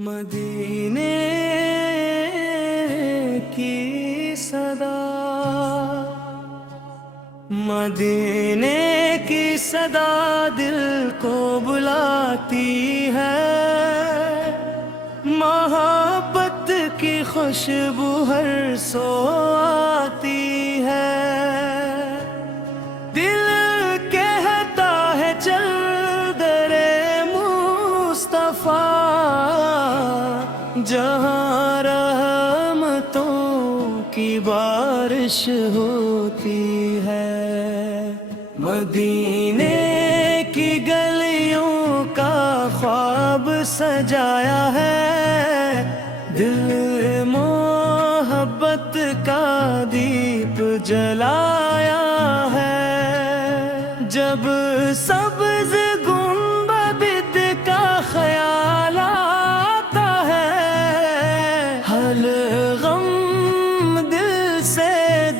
مدینے کی صدا، مدینے کی صدا دل کو بلاتی ہے، محبت کی خوشبو ہر سو آتی ہے، دل کہتا ہے چل درے مصطفیٰ، جہاں رحمتوں کی بارش ہوتی ہے۔ مدینے کی گلیوں کا خواب سجایا ہے، دل محبت کا دیپ جلایا ہے، جب سبز گنبد کا خیال آتا ہے، ہر غم دل سے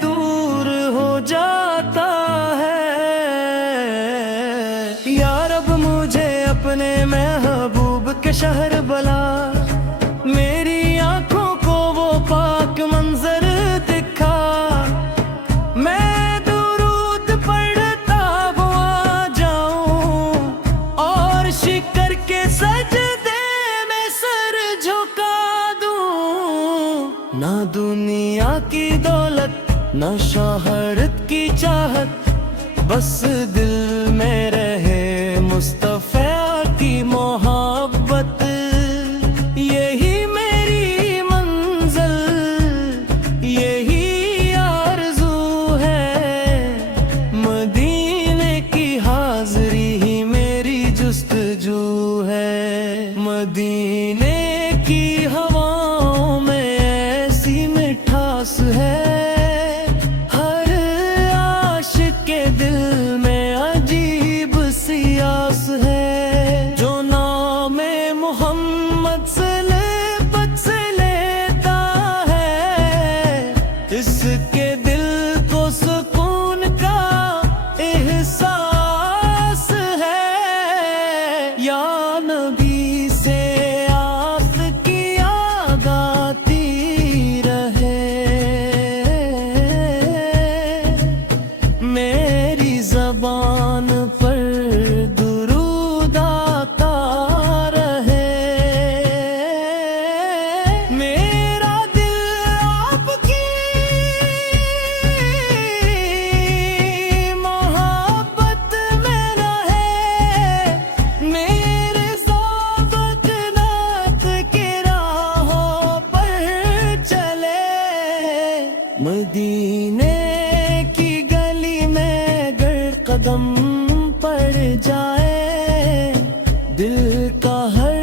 دور ہو جاتا ہے۔ یا رب مجھے اپنے محبوب کے شہر بلا، میری آنکھوں کو وہ پاک منظر دکھا، میں درود پڑھتا ہوا جاؤں اور شکر کے سجدے میں سر جھکا دوں۔ نہ دنیا کی دولت نہ شہرت کی چاہت، بس دل میں رہے مصطفیٰ کی محبت، یہی میری منزل یہی آرزو ہے، مدینے کی حاضری ہی میری جستجو ہے۔ مدینے کی ہواؤں میں ایسی مٹھاس ہے، ہر عاشق کے دل میں عجیب سی آس ہے، جو نام محمد سے لبت سے لیتا ہے، اس کے دل کو سکون کا احساس ہے۔ یا نبی سے آس کی یاد آتی رہے، میری زبان پر درود آتا رہے، میرا دل آپ کی محبت میں رہے، میرے ذوق نعت کی راہوں پر چلے۔ مدینے کی گلی میں گر قدم پڑ جائے، دل کا ہر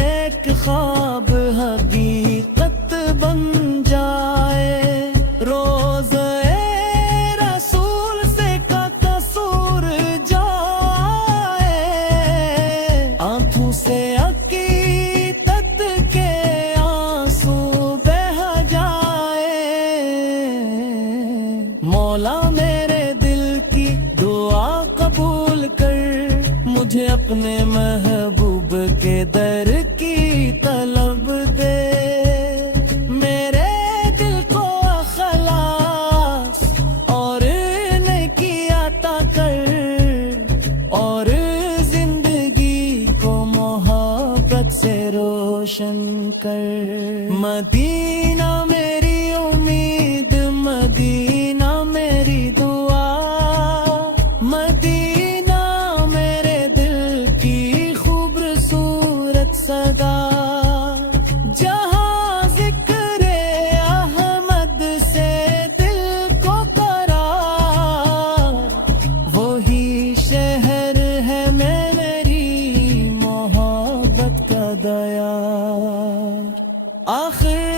ایک خواب حقیقت بن جائے، روزے رسول سے کا قصور جائے، آنکھوں سے عقیدت کے آنسو بہہ جائے۔ مولا میرے دل کی دعا قبول کر، مجھے اپنے محبوب کے در کی طلب دے، میرے دل کو اخلاص اور نیکی عطا کر، اور زندگی کو محبت سے روشن کر۔ مدینہ میری امید، مدینہ میری دعا، مدینہ میرے دل کی خوبصورت صدا، جہاں ذکر احمد سے دل کو قرار، وہی شہر ہے میری محبت کا دیار۔ آخر